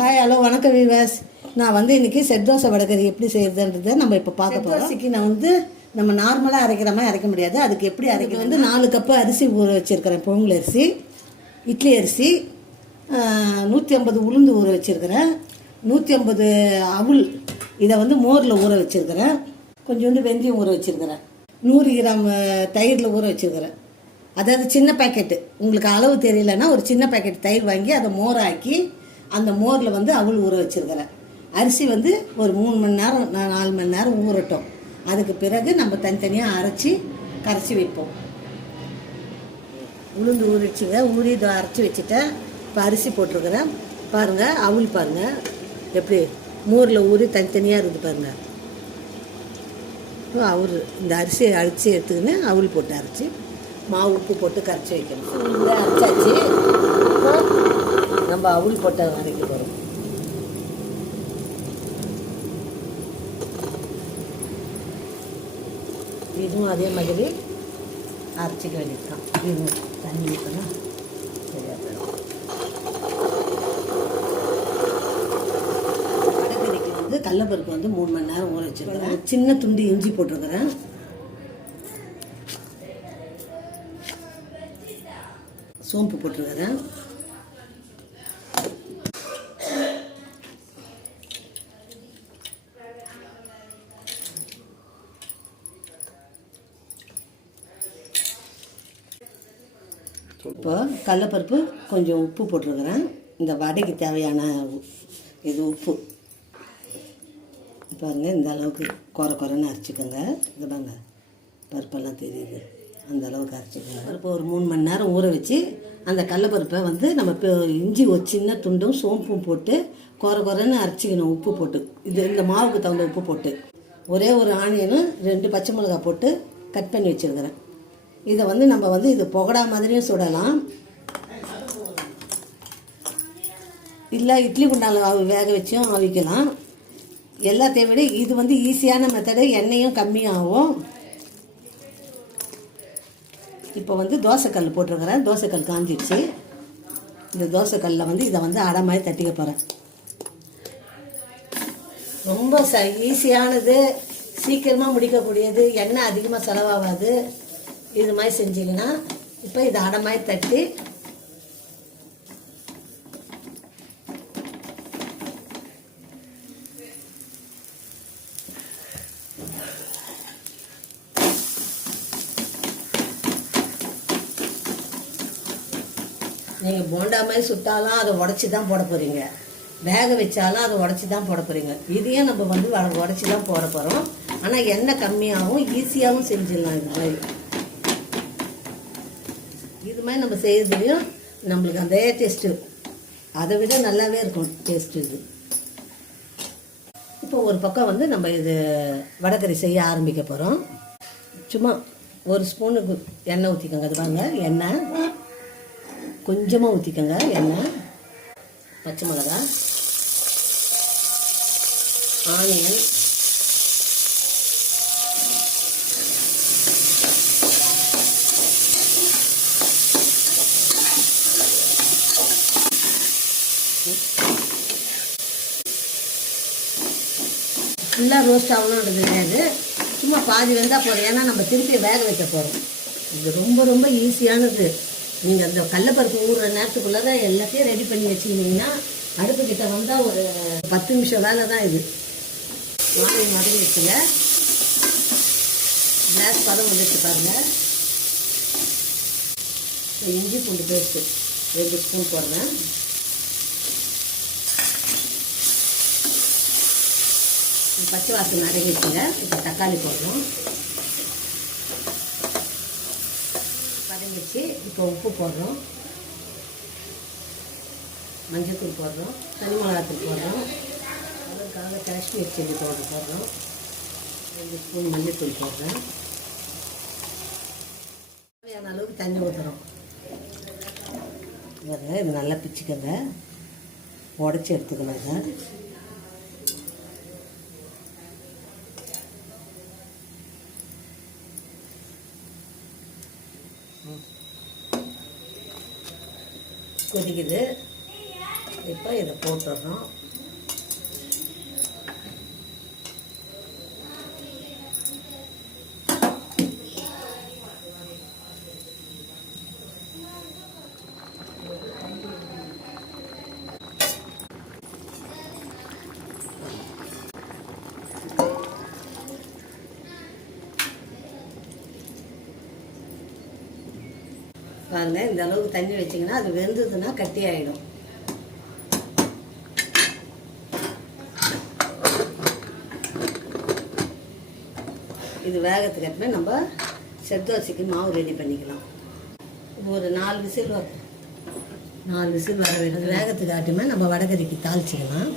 Hi hello வணக்கம் viewers நான் வந்து இன்னைக்கு செட் தோசை வடகரி எப்படி செய்யறதுன்றதை நம்ம இப்போ பார்க்க போகிறோம் தோசைக்கு நான் வந்து நம்ம நார்மலாக அரைக்கிற மாதிரி அரைக்க முடியாது. அதுக்கு எப்படி அரைக்கிறது? வந்து நாலு கப்பு அரிசி ஊற வச்சுருக்கிறேன் பொங்கல் அரிசி இட்லி அரிசி நூற்றி ஐம்பது உளுந்து ஊற வச்சுருக்கிறேன் நூற்றி ஐம்பது அவுள் இதை வந்து மோரில் ஊற வச்சுருக்கிறேன் கொஞ்சோண்டு வெந்தயம் ஊற வச்சுருக்கிறேன் நூறு கிராம் தயிரில் ஊற வச்சுருக்கிறேன். அதாவது சின்ன பேக்கெட்டு உங்களுக்கு அளவு தெரியலன்னா ஒரு சின்ன பேக்கெட் தயிர் வாங்கி அதை மோராக்கி அந்த மோரில் வந்து அவள் ஊற வச்சுருக்கிறேன் அரிசி வந்து ஒரு மூணு மணி நேரம் நாலு மணி நேரம் ஊறட்டும். அதுக்கு பிறகு நம்ம தனித்தனியாக அரைச்சி கரைச்சி வைப்போம். உளுந்து ஊறிச்சுங்க ஊறி இதை அரைச்சி வச்சுட்டேன். இப்போ அரிசி போட்டிருக்கிறேன். பாருங்கள் அவள் பாருங்கள் எப்படி? மோரில் ஊறி தனித்தனியாக இருக்குது பாருங்கள் இப்போ அவர் இந்த அரிசியை அரைச்சி எடுத்துக்கின்னு அவள் போட்டு அரைச்சி மாவு உப்பு போட்டு கரைச்சி வைக்கணும். அரைச்சாச்சு. இப்போ நம்ம அவள் போட்டு அரைக்க போகிறோம் இதுவும் அதே மாதிரி அரைச்சிக்க வேண்டியதுதான். இதுவும் தண்ணி ஊற்றணும் சரியா போயிடும். வடகறிக்கு வந்து கடலப்பருப்பு வந்து மூணு மணி நேரம் ஊற வச்சுருக்கிறேன். சின்ன துண்டு இஞ்சி போட்டிருக்கிறேன் சோம்பு போட்டிருக்கிறேன் இப்போ கடலப்பருப்பு கொஞ்சம் உப்பு போட்டிருக்கிறேன். இந்த வடைக்கு தேவையான இது உப்பு. பாருங்க இந்த அளவுக்கு குறை குறைன்னு அரைச்சிக்கோங்க. இது பாருங்க பருப்பெல்லாம் தெரியுது. அந்த அளவுக்கு அரைச்சிக்கோங்க. பருப்பு ஒரு மூணு மணி நேரம் ஊற வச்சு அந்த கடலப்பருப்பை வந்து நம்ம இப்போ இஞ்சி ஒரு சின்ன துண்டும் சோம்பும் போட்டு குறை குறைன்னு அரைச்சிக்கணும் உப்பு போட்டு. இது இந்த மாவுக்கு தகுந்த உப்பு போட்டு. ஒரே ஒரு ஆனியனும் ரெண்டு பச்சை மிளகாய் போட்டு கட் பண்ணி வச்சுருக்கிறேன். இதை வந்து நம்ம வந்து இது புகடா மாதிரியும் சுடலாம். இல்லை இட்லி குண்டால வேக வச்சும் அவிக்கலாம் எல்லாத்தையும் விட இது வந்து ஈஸியான மெத்தடு எண்ணெயும் கம்மியாகும். இப்போ வந்து தோசைக்கல் போட்டிருக்கிறேன். தோசைக்கல் காஞ்சிடுச்சு இந்த தோசைக்கல்லில் வந்து இதை வந்து அடை மாதிரி தட்டிக்க போகிறேன் ரொம்ப ச ஈஸியானது. சீக்கிரமாக முடிக்கக்கூடியது. எண்ணெய் அதிகமாக செலவாகாது. இது மாதிரி செஞ்சீங்கன்னா இப்போ இதை அடை மாதிரி தட்டி. நீங்கள் போண்டா மாதிரி சுட்டாலும் அதை உடச்சி தான் போட போகிறீங்க வேக வச்சாலும் அதை உடச்சி தான் போட போகிறீங்க இதையும் நம்ம வந்து உடச்சி தான் போட போகிறோம் ஆனால் எண்ணெய் கம்மியாகவும் ஈஸியாகவும் செஞ்சிடலாம் இது மாதிரி இது மாதிரி நம்ம செய்யறதுலையும் நம்மளுக்கு அதே டேஸ்ட்டு அதை விட நல்லாவே இருக்கும் டேஸ்ட்டு இது. இப்போ ஒரு பக்கம் வந்து நம்ம இது வடகறி செய்ய ஆரம்பிக்க போகிறோம் சும்மா ஒரு ஸ்பூனுக்கு எண்ணெய் ஊற்றிக்கோங்க அது வாங்க எண்ணெய். கொஞ்சமாக ஊற்றிக்கோங்க எண்ணெய். பச்சை மிளகா ஆனியன். ஃபுல்லாக ரோஸ்ட் ஆகணுன்றது கிடையாது. சும்மா பாதி வெந்தால் போதும். ஏன்னா நம்ம திருப்பி வேக வைக்க போகிறோம் இது ரொம்ப ரொம்ப ஈஸியானது நீங்கள் அந்த கடலப்பருப்பு ஊறுற நேரத்துக்குள்ளே தான் எல்லாத்தையும் ரெடி பண்ணி வச்சுக்கினீங்கன்னா அடுப்பு கிட்ட வந்தால் ஒரு பத்து நிமிஷம் வேலை தான் இது. வாங்கி மடங்கி வச்சுங்க. கேஸ் பதம் வந்துட்டு பாருங்கள் இஞ்சி பூண்டு பேஸ்ட்டு. ரெண்டு ஸ்பூன் போடுறேன். பச்சை வாசனை அடங்கிடுச்சுங்க இப்போ தக்காளி போடுறோம். வதங்கிச்சு இப்போ உப்பு போடுறோம். மஞ்சத்தூள் போடுறோம். தனி மிளகாத்தூள் போடுறோம். அதற்காக காஷ்மீர் சில்லி பவுடர் போடுறோம். ரெண்டு ஸ்பூன் மஞ்சத்தூள் போடுறேன். தேவையான அளவுக்கு தண்ணி ஊற்றுறோம் இது நல்லா பிச்சுக்கங்க. உடச்சி எடுத்துக்கணுங்க. கொதிக்குது. இப்போ இதை போட்டுடுறோம் பாருங்க இந்த அளவுக்கு தண்ணி வச்சிங்கன்னா அது வெந்ததுன்னா கட்டி ஆகிடும் இது வேகத்துக்கு அப்புறமே நம்ம செட் தோசைக்கு மாவு ரெடி பண்ணிக்கலாம். ஒரு நாலு விசில் நாலு விசில் வர வேணும் வேகத்துக்கு ஆட்டுமே நம்ம வடகறிக்கு தாளிச்சிக்கலாம்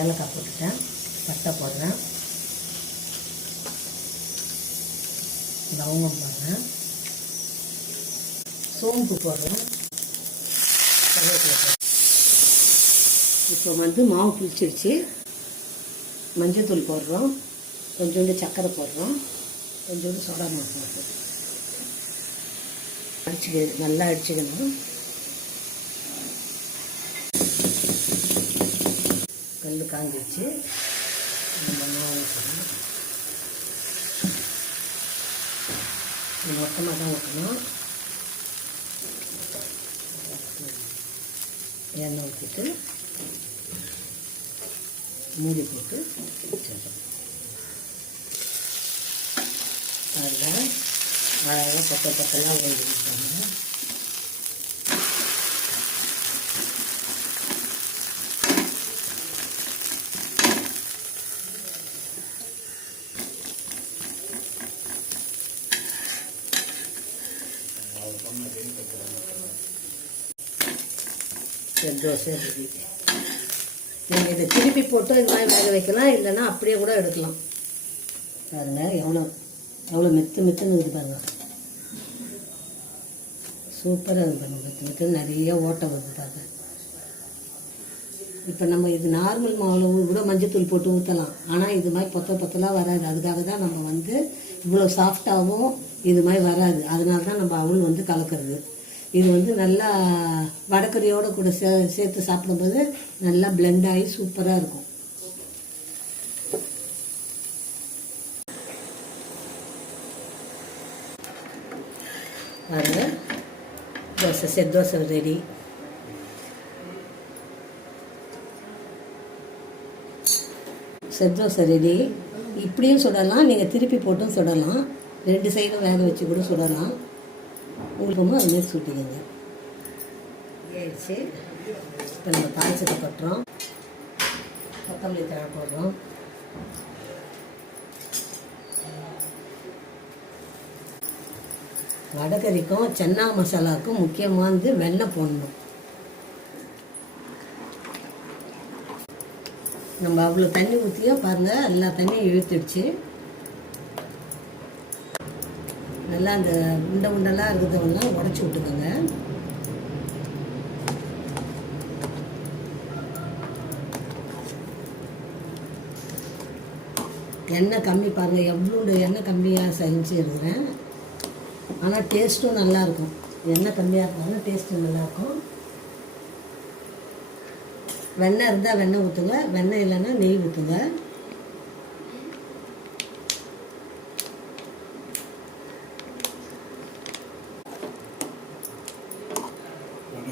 ஏலக்காய் போட்டுட்டேன் பட்டை போடுறேன். லவங்கம் பாருங்கள் சோம்பு போடுறேன் கருவேப்பிலை இப்போ வந்து மாவு புளிச்சிருச்சு. மஞ்சத்தூள் போடுறோம். கொஞ்சோண்டு சர்க்கரை போடுறோம். கொஞ்சோண்டு சோடா மாவு போடுறோம். அடிச்சுக்க நல்லா அடிச்சுக்கணும். கல் காஞ்சிச்சு நம்ம மாவு இது மொத்தமாக தான் ஊற்றணும் எண்ணெய் ஊற்றிட்டு மூடி போட்டு வச்சிடணும். அதில் அழகாக பத்த பத்தெல்லாம் வேண்டிட்டாங்க சரி தோசை நீங்கள் இதை திருப்பி போட்டு இது மாதிரி வேக வைக்கலாம் இல்லைன்னா அப்படியே கூட எடுக்கலாம். பாருங்க எவ்வளோ எவ்வளோ மெத்து மெத்துன்னு இது பாருங்க. சூப்பராக இருக்குது பாருங்க மெத்து மெத்து நிறைய ஓட்டை வருது பாருங்க. இப்போ நம்ம இது நார்மல் மாவில் கூட மஞ்சத்தூள் போட்டு ஊற்றலாம் ஆனால் இது மாதிரி பொத்த பொத்தலாக வராது. அதுக்காக தான் நம்ம வந்து இவ்வளோ சாஃப்டாகவும் இது மாதிரி வராது. அதனால தான் நம்ம அவள் வந்து கலக்கிறது. இது வந்து நல்லா வடக்கறியோடு கூட சே சேர்த்து சாப்பிடும்போது நல்லா பிளெண்ட் ஆகி சூப்பராக இருக்கும். பாருங்க. Dosa set dosa ready set dosa ready இப்படியும் சுடலாம். நீங்கள் திருப்பி போட்டும் சுடலாம். ரெண்டு சைடும் வேக வச்சு கூட சுடலாம். உங்களுக்கும் அது மாதிரி சுட்டிக்கங்க ஆயிடுச்சு இப்போ நம்ம தாளிச்சதை கொட்டுறோம். கொத்தமல்லி தழை போடுறோம். வடகறிக்கும் சென்னா மசாலாவுக்கும் முக்கியமானது வெண்ணெய் போடணும். நம்ம அவ்வளோ தண்ணி ஊற்றியும் பாருங்கள் எல்லா தண்ணியும் இழுத்துடுச்சு. நல்லா அந்த உண்டை உண்டெல்லாம் இருக்கிறதெல்லாம் உடச்சி விட்டுக்கோங்க. எண்ணெய் கம்மி பாருங்கள் எவ்வளோ எண்ணெய் கம்மியாக செஞ்சு இருக்கிறேன். ஆனால் டேஸ்ட்டும் நல்லாயிருக்கும் எண்ணெய் கம்மியாக இருந்தாலும் டேஸ்ட்டும் நல்லாயிருக்கும் வெண்ணெய் இருந்தால் வெண்ணெய் ஊற்றுங்க வெண்ணெய் இல்லைன்னா நெய் ஊற்றுங்க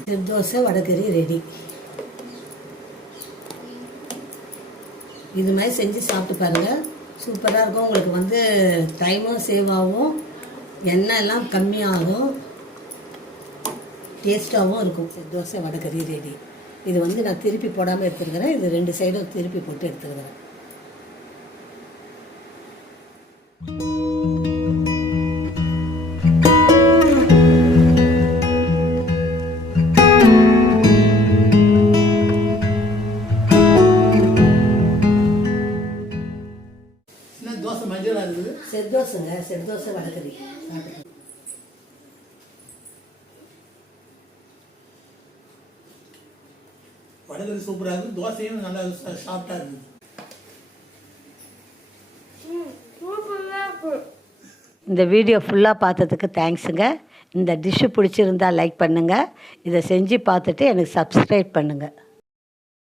தோசை வடைக்கறி ரெடி இது மாதிரி செஞ்சு சாப்பிட்டு பாருங்கள் சூப்பராக இருக்கும். உங்களுக்கு வந்து டைமும் சேவ் ஆகும். எண்ணெய் எல்லாம் கம்மியாகும். டேஸ்ட்டாகவும் இருக்கும். தோசை வடைக்கறி ரெடி இது வந்து நான் திருப்பி போடாமல் எடுத்துருக்கிறேன் இது ரெண்டு சைடும் திருப்பி போட்டு எடுத்துருக்கிறேன் தோசைங்க செட் தோசை வடகறி சாப்பிட்டு வடகறி சூப்பராக இருக்குது தோசையும் நல்லா சாஃப்டாக இருக்குது இந்த வீடியோ ஃபுல்லாக பார்த்ததுக்கு தேங்க்ஸுங்க இந்த டிஷ்ஷு பிடிச்சிருந்தா லைக் பண்ணுங்கள் இதை செஞ்சு பார்த்துட்டு எனக்கு சப்ஸ்கிரைப் பண்ணுங்கள்